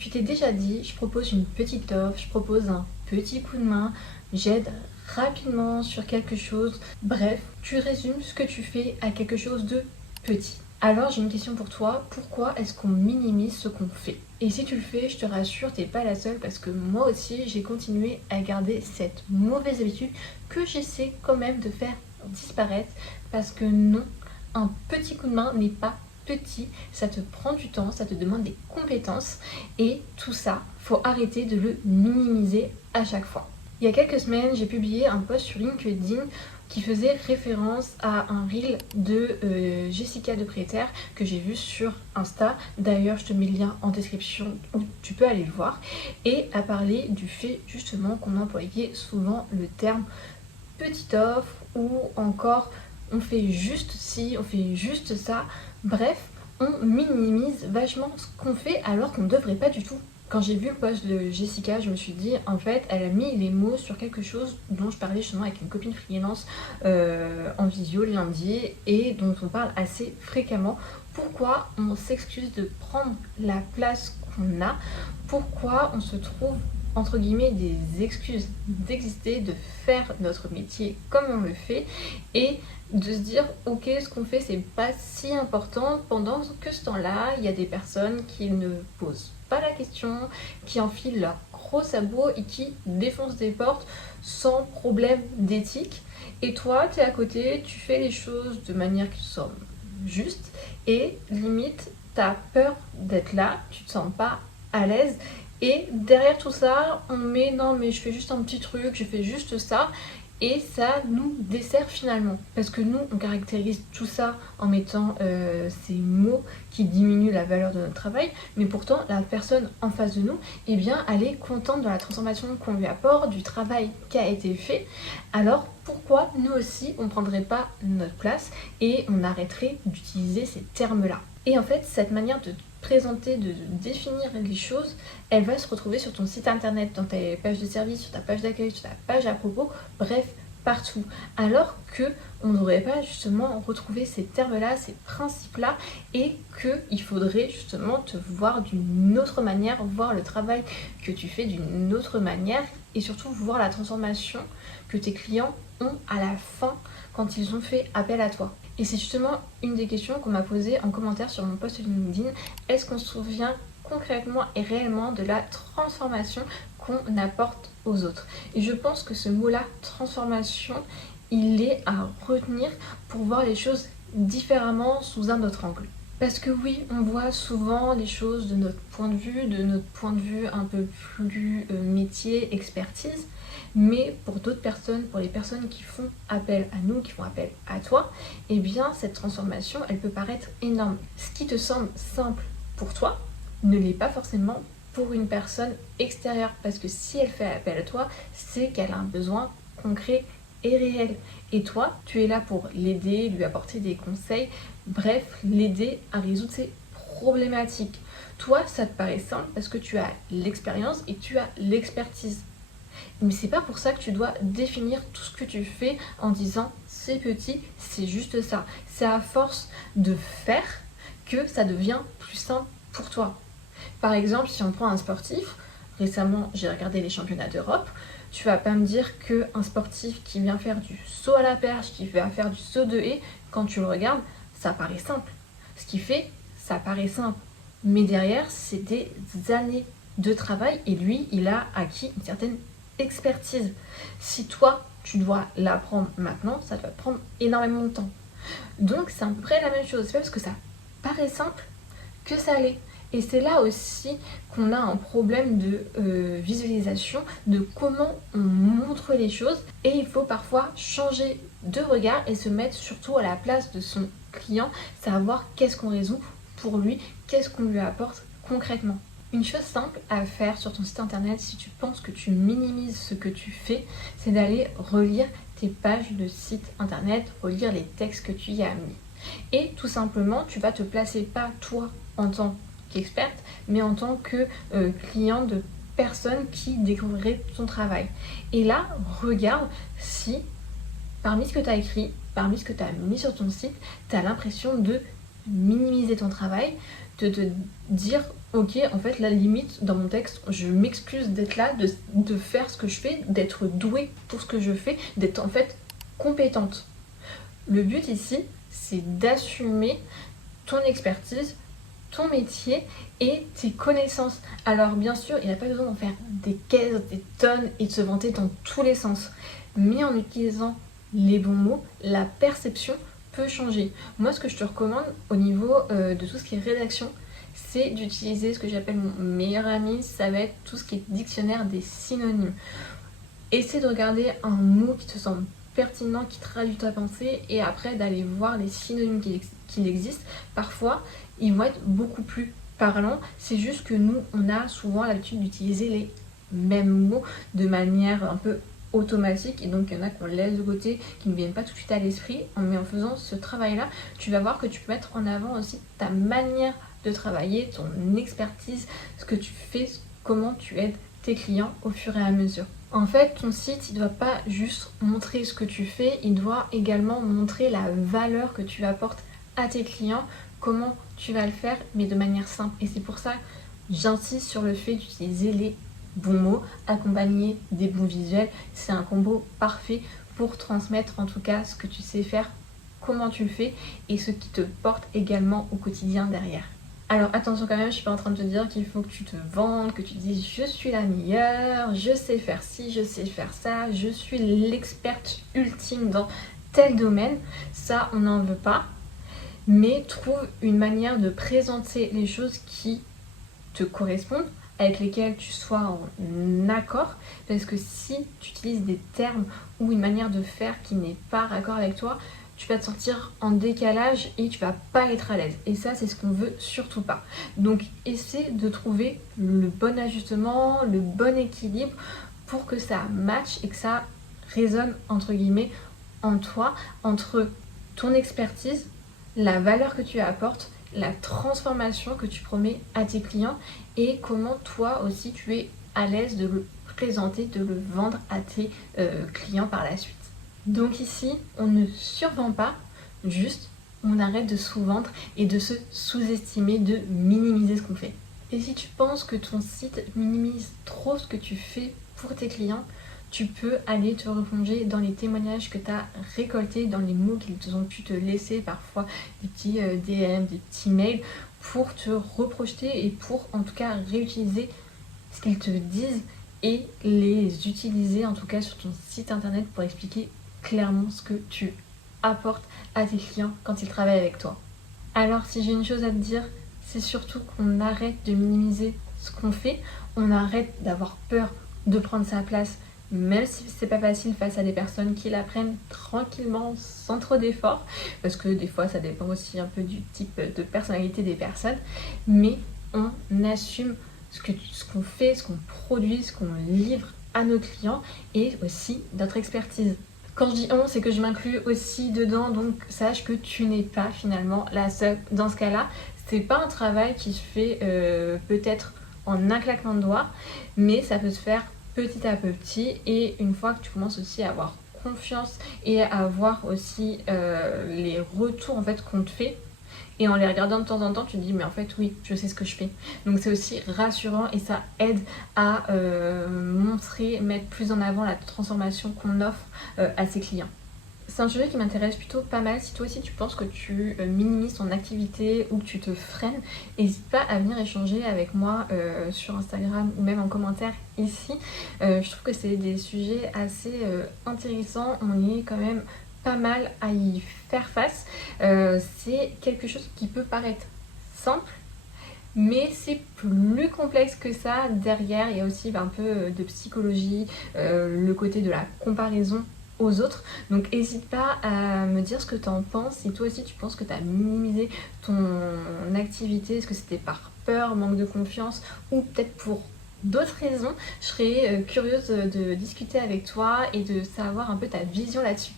Tu t'es déjà dit, je propose une petite offre, je propose un petit coup de main, j'aide rapidement sur quelque chose. Bref, tu résumes ce que tu fais à quelque chose de petit. Alors j'ai une question pour toi, pourquoi est-ce qu'on minimise ce qu'on fait? Et si tu le fais, je te rassure, t'es pas la seule parce que moi aussi j'ai continué à garder cette mauvaise habitude que j'essaie quand même de faire disparaître parce que non, un petit coup de main n'est pas petit, ça te prend du temps, ça te demande des compétences et tout ça, faut arrêter de le minimiser à chaque fois. Il y a quelques semaines, j'ai publié un post sur LinkedIn qui faisait référence à un reel de Jessica de Préter que j'ai vu sur Insta. D'ailleurs, je te mets le lien en description où tu peux aller le voir. Et à parler du fait justement qu'on employait souvent le terme petite offre ou encore on fait juste ci, on fait juste ça. Bref, on minimise vachement ce qu'on fait alors qu'on ne devrait pas du tout. Quand j'ai vu le post de Jessica, je me suis dit, en fait, elle a mis les mots sur quelque chose dont je parlais justement avec une copine freelance en visio lundi et dont on parle assez fréquemment. Pourquoi on s'excuse de prendre la place qu'on a? Pourquoi on se trouve entre guillemets des excuses d'exister, de faire notre métier comme on le fait et de se dire ok, ce qu'on fait c'est pas si important pendant que ce temps-là il y a des personnes qui ne posent pas la question, qui enfilent leurs gros sabots et qui défoncent des portes sans problème d'éthique et toi t'es à côté, tu fais les choses de manière qui sont juste et limite t'as peur d'être là, tu te sens pas à l'aise et derrière tout ça, on met non mais je fais juste un petit truc, je fais juste ça et ça nous dessert finalement. Parce que nous, on caractérise tout ça en mettant ces mots qui diminuent la valeur de notre travail, mais pourtant la personne en face de nous, eh bien, elle est contente de la transformation qu'on lui apporte, du travail qui a été fait. Alors pourquoi nous aussi, on ne prendrait pas notre place et on arrêterait d'utiliser ces termes-là? Et en fait, cette manière de présenter, de définir les choses, elle va se retrouver sur ton site internet, dans ta page de service, sur ta page d'accueil, sur ta page à propos, bref, partout. Alors que on ne devrait pas justement retrouver ces termes-là, ces principes-là, et qu'il faudrait justement te voir d'une autre manière, voir le travail que tu fais d'une autre manière, et surtout voir la transformation que tes clients ont à la fin quand ils ont fait appel à toi. Et c'est justement une des questions qu'on m'a posée en commentaire sur mon post LinkedIn. Est-ce qu'on se souvient concrètement et réellement de la transformation qu'on apporte aux autres? Et je pense que ce mot-là, transformation, il est à retenir pour voir les choses différemment sous un autre angle. Parce que oui, on voit souvent les choses de notre point de vue un peu plus métier, expertise, mais pour d'autres personnes, pour les personnes qui font appel à nous, qui font appel à toi, eh bien cette transformation, elle peut paraître énorme. Ce qui te semble simple pour toi ne l'est pas forcément pour une personne extérieure, parce que si elle fait appel à toi, c'est qu'elle a un besoin concret et réel. Et toi, tu es là pour l'aider, lui apporter des conseils, bref, l'aider à résoudre ses problématiques. Toi, ça te paraît simple parce que tu as l'expérience et tu as l'expertise. Mais c'est pas pour ça que tu dois définir tout ce que tu fais en disant c'est petit, c'est juste ça. C'est à force de faire que ça devient plus simple pour toi. Par exemple, si on prend un sportif, récemment j'ai regardé les championnats d'Europe, tu vas pas me dire qu'un sportif qui vient faire du saut à la perche, qui va faire du saut de haie, quand tu le regardes, ça paraît simple. Ce qu'il fait, ça paraît simple. Mais derrière, c'est des années de travail et lui, il a acquis une certaine expertise. Si toi, tu dois l'apprendre maintenant, ça va te prendre énormément de temps. Donc, c'est à peu près la même chose. C'est pas parce que ça paraît simple que ça l'est. Et c'est là aussi qu'on a un problème de visualisation, de comment on montre les choses. Et il faut parfois changer de regard et se mettre surtout à la place de son client, savoir qu'est-ce qu'on résout pour lui, qu'est-ce qu'on lui apporte concrètement. Une chose simple à faire sur ton site internet si tu penses que tu minimises ce que tu fais, c'est d'aller relire tes pages de site internet, relire les textes que tu y as mis. Et tout simplement, tu vas te placer pas toi en tant qu'experte, mais en tant que client de personnes qui découvriraient ton travail. Et là, regarde si parmi ce que tu as écrit, parmi ce que tu as mis sur ton site, tu as l'impression de minimiser ton travail, de te dire ok, en fait la limite dans mon texte, je m'excuse d'être là, de faire ce que je fais, d'être douée pour ce que je fais, d'être en fait compétente. Le but ici, c'est d'assumer ton expertise, ton métier et tes connaissances. Alors bien sûr, il n'y a pas besoin d'en faire des caisses, des tonnes et de se vanter dans tous les sens. Mais en utilisant les bons mots, la perception peut changer. Moi, ce que je te recommande au niveau de tout ce qui est rédaction, c'est d'utiliser ce que j'appelle mon meilleur ami, ça va être tout ce qui est dictionnaire des synonymes. Essaie de regarder un mot qui te semble pertinent, qui traduit ta pensée, et après d'aller voir les synonymes qui existent. Parfois, ils vont être beaucoup plus parlants, c'est juste que nous, on a souvent l'habitude d'utiliser les mêmes mots de manière un peu automatique, et donc il y en a qu'on laisse de côté, qui ne viennent pas tout de suite à l'esprit, mais en faisant ce travail-là, tu vas voir que tu peux mettre en avant aussi ta manière de travailler, ton expertise, ce que tu fais, comment tu aides tes clients au fur et à mesure. En fait, ton site, il ne doit pas juste montrer ce que tu fais, il doit également montrer la valeur que tu apportes à tes clients, comment tu vas le faire, mais de manière simple. Et c'est pour ça que j'insiste sur le fait d'utiliser les bons mots, accompagnés des bons visuels. C'est un combo parfait pour transmettre en tout cas ce que tu sais faire, comment tu le fais et ce qui te porte également au quotidien derrière. Alors attention quand même, je suis pas en train de te dire qu'il faut que tu te vantes, que tu dises je suis la meilleure, je sais faire ci, je sais faire ça, je suis l'experte ultime dans tel domaine. Ça, on n'en veut pas. Mais trouve une manière de présenter les choses qui te correspondent, avec lesquelles tu sois en accord. Parce que si tu utilises des termes ou une manière de faire qui n'est pas raccord avec toi, tu vas te sentir en décalage et tu vas pas être à l'aise. Et ça, c'est ce qu'on veut surtout pas. Donc, essaie de trouver le bon ajustement, le bon équilibre pour que ça matche et que ça résonne, entre guillemets, en toi, entre ton expertise, la valeur que tu apportes, la transformation que tu promets à tes clients et comment toi aussi tu es à l'aise de le présenter, de le vendre à tes clients par la suite. Donc ici, on ne survend pas, juste on arrête de sous-vendre et de se sous-estimer, de minimiser ce qu'on fait. Et si tu penses que ton site minimise trop ce que tu fais pour tes clients, tu peux aller te replonger dans les témoignages que tu as récoltés, dans les mots qu'ils ont pu te laisser, parfois des petits DM, des petits mails, pour te reprojeter et pour en tout cas réutiliser ce qu'ils te disent et les utiliser en tout cas sur ton site internet pour expliquer clairement ce que tu apportes à tes clients quand ils travaillent avec toi. Alors si j'ai une chose à te dire, c'est surtout qu'on arrête de minimiser ce qu'on fait, on arrête d'avoir peur de prendre sa place, même si c'est pas facile face à des personnes qui l'apprennent tranquillement sans trop d'efforts, parce que des fois ça dépend aussi un peu du type de personnalité des personnes, mais on assume ce qu'on fait, ce qu'on produit, ce qu'on livre à nos clients et aussi notre expertise. Quand je dis on, c'est que je m'inclus aussi dedans, donc sache que tu n'es pas finalement la seule. Dans ce cas-là, c'est pas un travail qui se fait peut-être en un claquement de doigts, mais ça peut se faire petit à petit et une fois que tu commences aussi à avoir confiance et à avoir aussi les retours en fait qu'on te fait, et en les regardant de temps en temps, tu te dis mais en fait oui, je sais ce que je fais. Donc c'est aussi rassurant et ça aide à montrer, mettre plus en avant la transformation qu'on offre à ses clients. C'est un sujet qui m'intéresse plutôt pas mal. Si toi aussi tu penses que tu minimises ton activité ou que tu te freines, n'hésite pas à venir échanger avec moi sur Instagram ou même en commentaire ici. Je trouve que c'est des sujets assez intéressants. On y est quand même pas mal à y faire face. C'est quelque chose qui peut paraître simple, mais c'est plus complexe que ça. Derrière, il y a aussi un peu de psychologie, le côté de la comparaison aux autres. Donc n'hésite pas à me dire ce que tu en penses. Si toi aussi tu penses que tu as minimisé ton activité, est-ce que c'était par peur, manque de confiance ou peut-être pour d'autres raisons, je serais curieuse de discuter avec toi et de savoir un peu ta vision là-dessus.